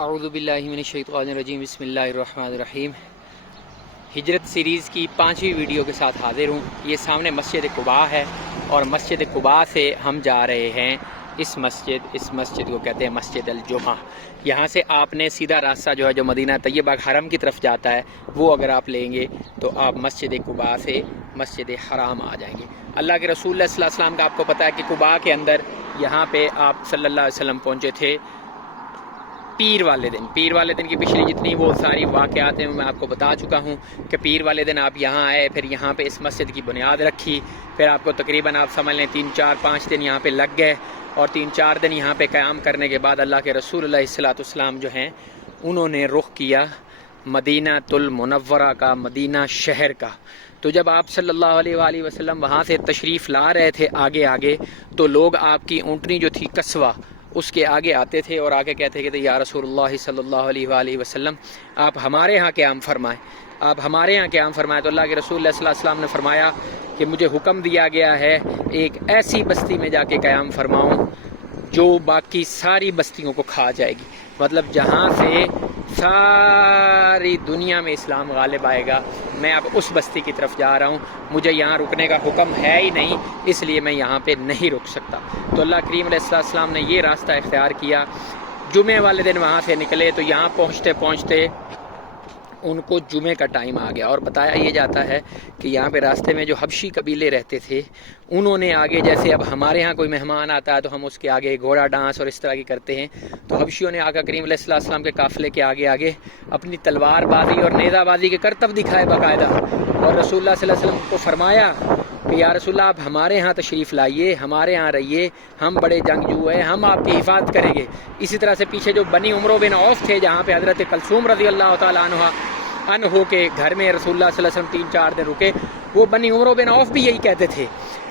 اعوذ باللہ من الشیطان الرجیم، بسم اللہ الرحمن الرحیم۔ ہجرت سیریز کی 5ویں ویڈیو کے ساتھ حاضر ہوں۔ یہ سامنے مسجد قباء ہے اور مسجد قباء سے ہم جا رہے ہیں اس مسجد کو کہتے ہیں مسجد الجمعہ۔ یہاں سے آپ نے سیدھا راستہ جو ہے جو مدینہ طیبہ حرم کی طرف جاتا ہے وہ اگر آپ لیں گے تو آپ مسجد قباء سے مسجد حرام آ جائیں گے۔ اللہ کے رسول اللہ صلی اللہ علیہ وسلم کا آپ کو پتہ ہے کہ قباء کے اندر یہاں پہ آپ صلی اللہ علیہ وسلم پہنچے تھے پیر والے دن کی پچھلی جتنی وہ ساری واقعات ہیں میں آپ کو بتا چکا ہوں کہ پیر والے دن آپ یہاں آئے، پھر یہاں پہ اس مسجد کی بنیاد رکھی، پھر آپ کو تقریباً آپ سمجھ لیں 3-4-5 دن یہاں پہ لگ گئے، اور 3-4 دن یہاں پہ قیام کرنے کے بعد اللہ کے رسول علیہ الصلوۃ والسلام جو ہیں انہوں نے رخ کیا مدینہ المنورہ کا، مدینہ شہر کا۔ تو جب آپ صلی اللہ علیہ وآلہ وسلم وہاں سے تشریف لا رہے تھے آگے تو لوگ آپ کی اونٹنی جو تھی قصوہ اس کے آگے آتے تھے اور آگے کہتے کہ یا رسول اللہ صلی اللہ علیہ وآلہ وسلم آپ ہمارے ہاں قیام فرمائیں، تو اللہ کے رسول اللہ صلی اللہ علیہ وسلم نے فرمایا کہ مجھے حکم دیا گیا ہے ایک ایسی بستی میں جا کے قیام فرماؤں جو باقی ساری بستیوں کو کھا جائے گی، مطلب جہاں سے ساری دنیا میں اسلام غالب آئے گا، میں اب اس بستی کی طرف جا رہا ہوں، مجھے یہاں رکنے کا حکم ہے ہی نہیں، اس لیے میں یہاں پہ نہیں رک سکتا۔ تو اللہ کریم علیہ السلام نے یہ راستہ اختیار کیا، جمعے والے دن وہاں سے نکلے تو یہاں پہنچتے ان کو جمعے کا ٹائم آ گیا، اور بتایا یہ جاتا ہے کہ یہاں پہ راستے میں جو حبشی قبیلے رہتے تھے انہوں نے آگے، جیسے اب ہمارے ہاں کوئی مہمان آتا ہے تو ہم اس کے آگے گھوڑا ڈانس اور اس طرح کی کرتے ہیں، تو حبشیوں نے آقا کریم علیہ السلام کے قافلے کے آگے اپنی تلوار بازی اور نیزہ بازی کے کرتب دکھائے باقاعدہ، اور رسول اللہ صلی اللہ علیہ وسلم کو فرمایا کہ یا رسول اللہ آپ ہمارے ہاں تشریف لائیے، ہمارے ہاں رہیے، ہم بڑے جنگجو ہیں، ہم آپ کی حفاظت کریں گے۔ اسی طرح سے پیچھے جو بنی عمرو بن عوف تھے جہاں پہ حضرت کلثوم رضی اللہ تعالیٰ عنہ کے گھر میں رسول اللہ صلی اللہ علیہ وسلم 3-4 دن رکے، وہ بنی عمرو بن عوف بھی یہی کہتے تھے۔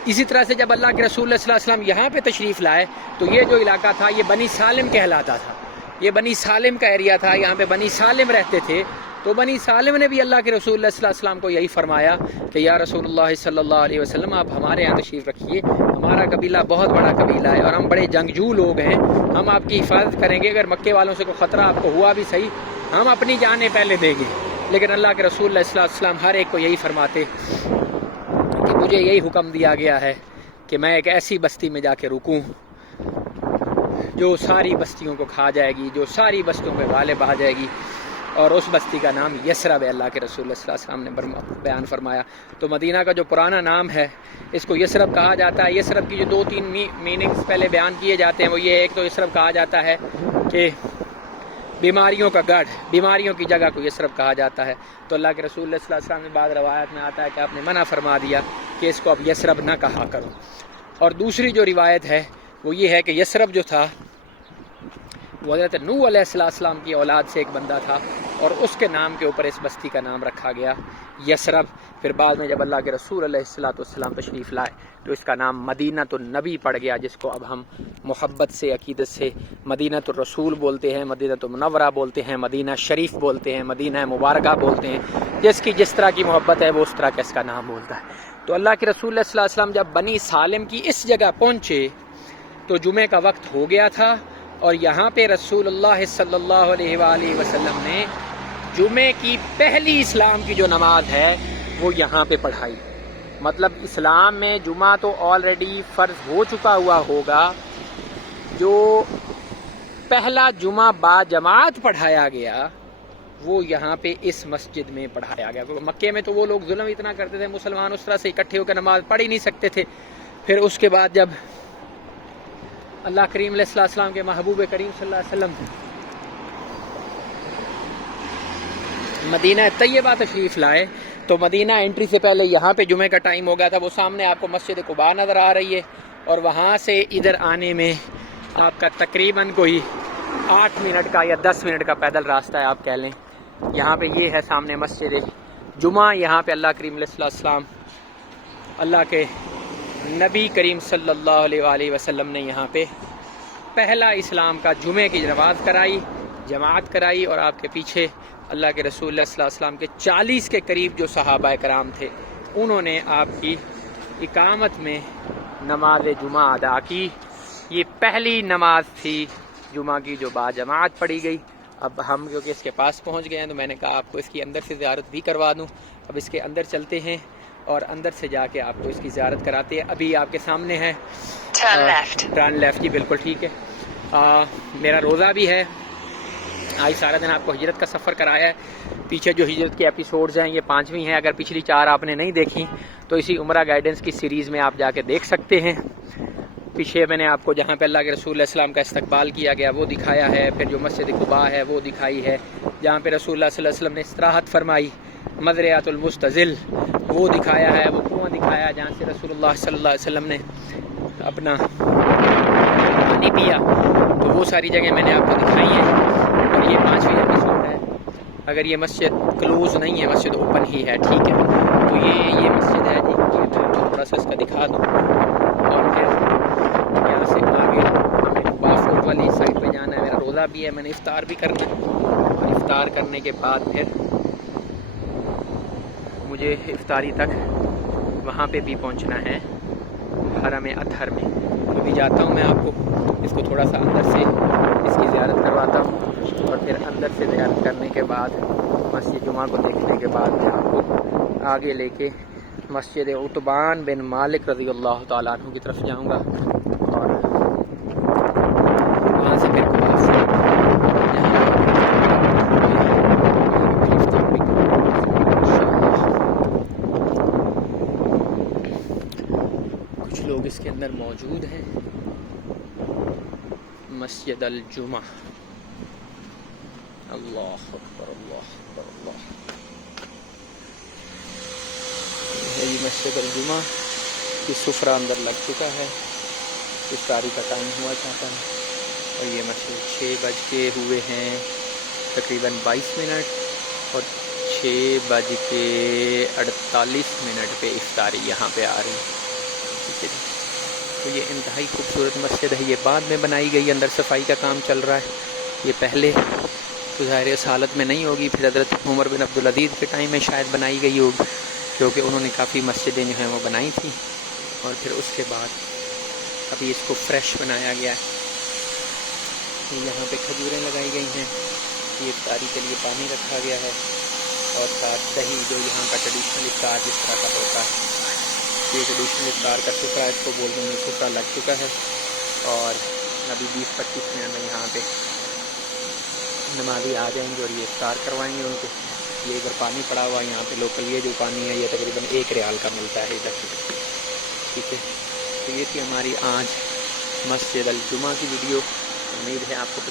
اسی طرح سے جب اللہ کے رسول اللہ صلی اللہ علیہ وسلم یہاں پہ تشریف لائے تو یہ جو علاقہ تھا یہ بنی سالم کہلاتا تھا، یہ بنی سالم کا ایریا تھا، یہاں پہ بنی سالم رہتے تھے۔ تو بنی سالم نے بھی اللہ کے رسول اللہ صلی اللہ علیہ وسلم کو یہی فرمایا کہ یا رسول اللہ صلی اللہ علیہ وسلم آپ ہمارے یہاں تشریف رکھیے، ہمارا قبیلہ بہت بڑا قبیلہ ہے اور ہم بڑے جنگجو لوگ ہیں، ہم آپ کی حفاظت کریں گے، اگر مکے والوں سے کوئی خطرہ آپ کو ہوا بھی صحیح، ہم اپنی جانیں پہلے دیں گے۔ لیکن اللہ کے رسول اللہ صلی اللہ علیہ وسلم ہر ایک کو یہی فرماتے کہ مجھے یہی حکم دیا گیا ہے کہ میں ایک ایسی بستی میں جا کے رکوں جو ساری بستیوں کو کھا جائے گی، جو ساری بستیوں پہ غالب آ جائے گی، اور اس بستی کا نام یثرب ہے۔ اللہ کے رسول اللہ صلی اللہ علیہ وسلم نے بیان فرمایا۔ تو مدینہ کا جو پرانا نام ہے اس کو یثرب کہا جاتا ہے۔ یثرب کی جو 2-3 میننگز پہلے بیان کیے جاتے ہیں وہ یہ، ایک تو یثرب کہا جاتا ہے کہ بیماریوں کا گڑھ، بیماریوں کی جگہ کو یثرب کہا جاتا ہے۔ تو اللہ کے رسول اللہ صلی اللہ علیہ وسلم نے بعض روایت میں آتا ہے کہ آپ نے منع فرما دیا کہ اس کو اب یثرب نہ کہا کرو۔ اور دوسری جو روایت ہے وہ یہ ہے کہ یثرب جو تھا وہ حضرت نوح علیہ السلام کی اولاد سے ایک بندہ تھا اور اس کے نام کے اوپر اس بستی کا نام رکھا گیا یثرب۔ پھر بعد میں جب اللہ کے رسول علیہ السلام تشریف لائے تو اس کا نام مدینہ النبی پڑ گیا، جس کو اب ہم محبت سے، عقیدت سے مدینہ الرسول بولتے ہیں، مدینہ المنورہ بولتے ہیں، مدینہ شریف بولتے ہیں، مدینہ مبارکہ بولتے ہیں، جس کی جس طرح کی محبت ہے وہ اس طرح کا اس کا نام بولتا ہے۔ تو اللہ کے رسول اللہ صلی اللہ علیہ وسلم جب بنی سالم کی اس جگہ پہنچے تو جمعے کا وقت ہو گیا تھا، اور یہاں پہ رسول اللہ صلی اللہ علیہ وآلہ وسلم نے جمعے کی پہلی اسلام کی جو نماز ہے وہ یہاں پہ پڑھائی۔ مطلب اسلام میں جمعہ تو آلریڈی فرض ہو چکا ہوا ہوگا، جو پہلا جمعہ با جماعت پڑھایا گیا وہ یہاں پہ اس مسجد میں پڑھایا گیا، کیونکہ مکے میں تو وہ لوگ ظلم اتنا کرتے تھے، مسلمان اس طرح سے اکٹھے ہو کر نماز پڑھ ہی نہیں سکتے تھے۔ پھر اس کے بعد جب اللہ کریم علیہ السلام کے محبوب کریم صلی اللہ علیہ وسلم مدینہ طیبہ تشریف لائے تو مدینہ انٹری سے پہلے یہاں پہ جمعے کا ٹائم ہو گیا تھا۔ وہ سامنے آپ کو مسجد قباء نظر آ رہی ہے، اور وہاں سے ادھر آنے میں آپ کا تقریباً کوئی 8 منٹ کا یا 10 منٹ کا پیدل راستہ ہے آپ کہہ لیں۔ یہاں پہ یہ ہے سامنے مسجد جمعہ، یہاں پہ اللہ کریم علیہ السلام، اللہ کے نبی کریم صلی اللہ علیہ وآلہ وسلم نے یہاں پہ پہلا اسلام کا جمعے کی نماز کرائی، جماعت کرائی، اور آپ کے پیچھے اللہ کے رسول اللہ صلی اللہ علیہ وسلم کے 40 کے قریب جو صحابہ کرام تھے انہوں نے آپ کی اقامت میں نماز جمعہ ادا کی۔ یہ پہلی نماز تھی جمعہ کی جو با جماعت پڑھی گئی، اب ہم کیونکہ اس کے پاس پہنچ گئے ہیں تو میں نے کہا آپ کو اس کی اندر سے زیارت بھی کروا دوں. اب اس کے اندر چلتے ہیں اور اندر سے جا کے آپ کو اس کی زیارت کراتے ہیں. ابھی آپ کے سامنے ہے ٹرن لیفٹ. جی بالکل ٹھیک ہے. میرا روزہ بھی ہے. آج سارا دن آپ کو ہجرت کا سفر کرایا ہے. پیچھے جو ہجرت کے ایپیسوڈز ہیں یہ 5ویں ہیں. اگر پچھلی 4 آپ نے نہیں دیکھی تو اسی عمرہ گائیڈنس کی سیریز میں آپ جا کے دیکھ سکتے ہیں. پیچھے میں نے آپ کو جہاں پہ اللہ کے رسول علیہ السلام کا استقبال کیا گیا وہ دکھایا ہے. پھر جو مسجد قباء ہے وہ دکھائی ہے. جہاں پہ رسول اللہ صلی اللہ علیہ وسلم نے استراحت فرمائی مزرعۃ المستظل وہ دکھایا ہے. وہ کنواں دکھایا ہے جہاں سے رسول اللہ صلی اللہ علیہ وسلم نے اپنا پانی پیا. تو وہ ساری جگہ میں نے آپ کو دکھائی ہیں. اور یہ 5ویں ایپیسوڈ ہے. اگر یہ مسجد کلوز نہیں ہے مسجد اوپن ہی ہے ٹھیک ہے. تو یہ مسجد ہے جی. تھوڑا سا اس کا دکھا دوں. اور پھر یہاں سے آگے ہمیں بافور والی سائڈ پہ جانا ہے. میرا روزہ بھی ہے. میں نے افطار بھی کرنا ہے. اور افطار کرنے کے بعد پھر مجھے افطاری تک وہاں پہ بھی پہنچنا ہے حرم اطہر میں. تو بھی جاتا ہوں میں آپ کو اس کو تھوڑا سا اندر سے اس کی زیارت کرواتا ہوں. اور پھر اندر سے زیارت کرنے کے بعد مسجد جمعہ کو دیکھنے کے بعد میں آپ کو آگے لے کے مسجد عتبان بن مالک رضی اللہ تعالیٰ عنہ کی طرف جاؤں گا. اور وہاں سے پھر کچھ لوگ اس کے اندر موجود ہیں. مسجد الجمعہ. اللہ اکبر اللہ اکبر اللہ. یہ مسجد الجمعہ کی سفرہ اندر لگ چکا ہے. افطاری کا ٹائم ہوا چاہتا ہے. اور یہ مسجد 6 بج کے ہوئے ہیں تقریباً 22 منٹ. اور 6 بج کے 48 منٹ پہ افطاری یہاں پہ آ رہی ہے. ٹھیک ہے جی. تو یہ انتہائی خوبصورت مسجد ہے. یہ بعد میں بنائی گئی. اندر صفائی کا کام چل رہا ہے. یہ پہلے تو ظاہر اس حالت میں نہیں ہوگی. پھر حضرت عمر بن عبدالعزیز کے ٹائم میں شاید بنائی گئی ہوگی کیونکہ انہوں نے کافی مسجدیں جو ہیں وہ بنائی تھیں. اور پھر اس کے بعد ابھی اس کو فریش بنایا گیا ہے. یہاں پہ کھجوریں لگائی گئی ہیں. یہ افطاری کے لیے پانی رکھا گیا ہے. اور ساتھ دہی جو یہاں کا ٹریڈیشنل افطار جس طرح کا ہوتا ہے. یہ ٹریڈیشنل افطار کا سفرہ اس کو بولتے ہیں. سفرہ لگ چکا ہے. اور ابھی 20-25 منٹ میں یہاں پہ نمازی آ جائیں گے اور یہ افطار کروائیں گے ان کو. یہ ادھر پانی پڑا ہوا ہے یہاں پہ لوکل. یہ جو پانی ہے یہ تقریباً 1 ریال کا ملتا ہے ادھر. ٹھیک ہے. تو یہ تھی ہماری آج مسجد الجمعہ کی ویڈیو. امید ہے آپ کو